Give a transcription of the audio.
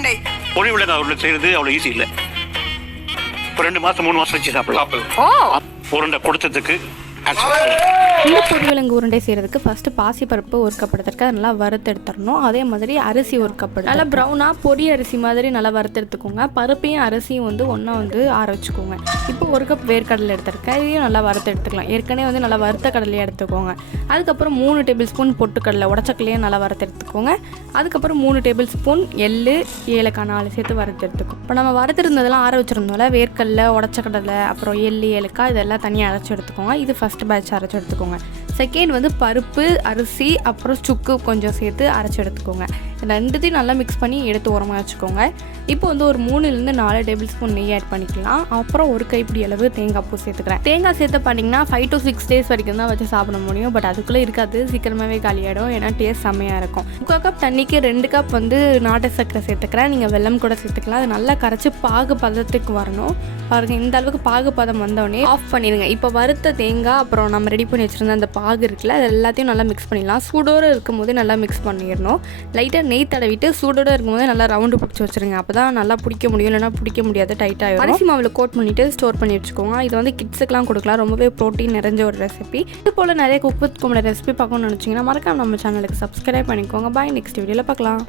உருண்டை. பொடி விளங்காய் உருண்டை செய்யறது அவ்வளோ ஈஸி இல்லை. ஒரு ரெண்டு மாசம் மூணு மாசம் வச்சு சாப்பிடலாம். ஓ. உருண்டை கொடுத்ததுக்கு இந்த பொடிவிலங்கு உருண்டை செய்கிறதுக்கு ஃபஸ்ட்டு பாசிப்பருப்பு ஒரு கப் எடுத்துருக்க அதை நல்லா வறுத்து எடுத்துடணும். அதே மாதிரி அரிசி ஒரு கப் நல்லா ப்ரௌனாக பொடி அரிசி மாதிரி நல்லா வறுத்து எடுத்துக்கோங்க. பருப்பையும் அரிசியும் வந்து ஒன்றா வந்து ஆற வச்சுக்கோங்க. இப்போ ஒரு கப் வேர்க்கடலை எடுத்துருக்கேன். இதையும் நல்லா வறுத்து எடுத்துக்கலாம். ஏற்கனவே வந்து நல்லா வறுத்த கடலையை எடுத்துக்கோங்க. அதுக்கப்புறம் மூணு டேபிள் ஸ்பூன் பொட்டுக்கடலை உடச்சக்கல்லையும் நல்லா வறுத்து எடுத்துக்கோங்க. அதுக்கப்புறம் மூணு டேபிள் ஸ்பூன் எள்ளு ஏலக்காய் நாலு சேர்த்து வறுத்து எடுத்துக்கோங்க. இப்போ நம்ம வறுத்துருந்ததெல்லாம் ஆற வச்சுருந்தோம்ல வேர்க்கடலை உடச்சக்கடலை அப்புறம் எள்ளு ஏலக்காய் இதெல்லாம் தனியாக அரைச்சி எடுத்துக்கோங்க. இது ஃபஸ்ட் பேட்ச் அரைச்சி எடுத்துக்கோங்க. செகண்ட் வந்து பருப்பு அரிசி அப்புறம் சுக்கு கொஞ்சம் சேர்த்து அரைச்சி எடுத்துக்கோங்க. ரெண்டுத்தையும் நல்லா மிக்ஸ் பண்ணி எடுத்து உரமாக வச்சுக்கோங்க. இப்போ வந்து ஒரு மூணுலேருந்து நாலு டேபிள் ஸ்பூன் நெய் ஆட் பண்ணிக்கலாம். அப்புறம் ஒரு கைப்பிடி அளவு தேங்காய் பூ சேர்த்துக்கிறேன். தேங்காய் சேர்த்து பண்ணிங்கன்னா ஃபைவ் டு சிக்ஸ் டேஸ் வரைக்கும் தான் வச்சு சாப்பிட முடியும். பட் அதுக்குள்ளே இருக்காது. சீக்கிரமாகவே காலியாயிடும். ஏன்னா டேஸ்ட் செம்மையாக இருக்கும். முக்கால் கப் தண்ணிக்கு ரெண்டு கப் வந்து நாட்டு சர்க்கரை சேர்த்துக்கிறேன். நீங்கள் வெல்லம் கூட சேர்த்துக்கலாம். அது நல்லா கரைச்சி பாகு பதத்துக்கு வரணும். பாருங்க இந்த அளவுக்கு பாகு பதம் வந்தோடனே ஆஃப் பண்ணிடுங்க. இப்போ வறுத்த தேங்காய் அப்புறம் நம்ம ரெடி பண்ணி வச்சுருந்த அந்த பாகு இருக்குல்ல அது எல்லாத்தையும் நல்லா மிக்ஸ் பண்ணிடலாம். சூடோடு இருக்கும்போது நல்லா மிக்ஸ் பண்ணிடணும். லைட்டாக நெய் தடவிட்டு சூடோடு இருக்கும்போது நல்லா ரவுண்டு பிடிச்சி வச்சுருங்க. அப்போ தான் நல்லா பிடிக்க முடியும். இல்லைன்னா பிடிக்க முடியாது. டைட்டாக அரிசி மாவில் கோட் பண்ணிவிட்டு ஸ்டோர் பண்ணி வச்சுக்கோங்க. இது வந்து கிட்ஸுக்கெலாம் கொடுக்கலாம். ரொம்பவே ப்ரோட்டீன் நிறைஞ்ச ஒரு ரெசிபி இது போல் நிறைய குக் வித் கும்பல ரெசிபி பார்க்கணும்னு நினச்சிங்கன்னா மறக்காம நம்ம சேனலுக்கு சப்ஸ்கிரைப் பண்ணிக்கோங்க. பாய் நெக்ஸ்ட் வீடியோவில் பார்க்கலாம்.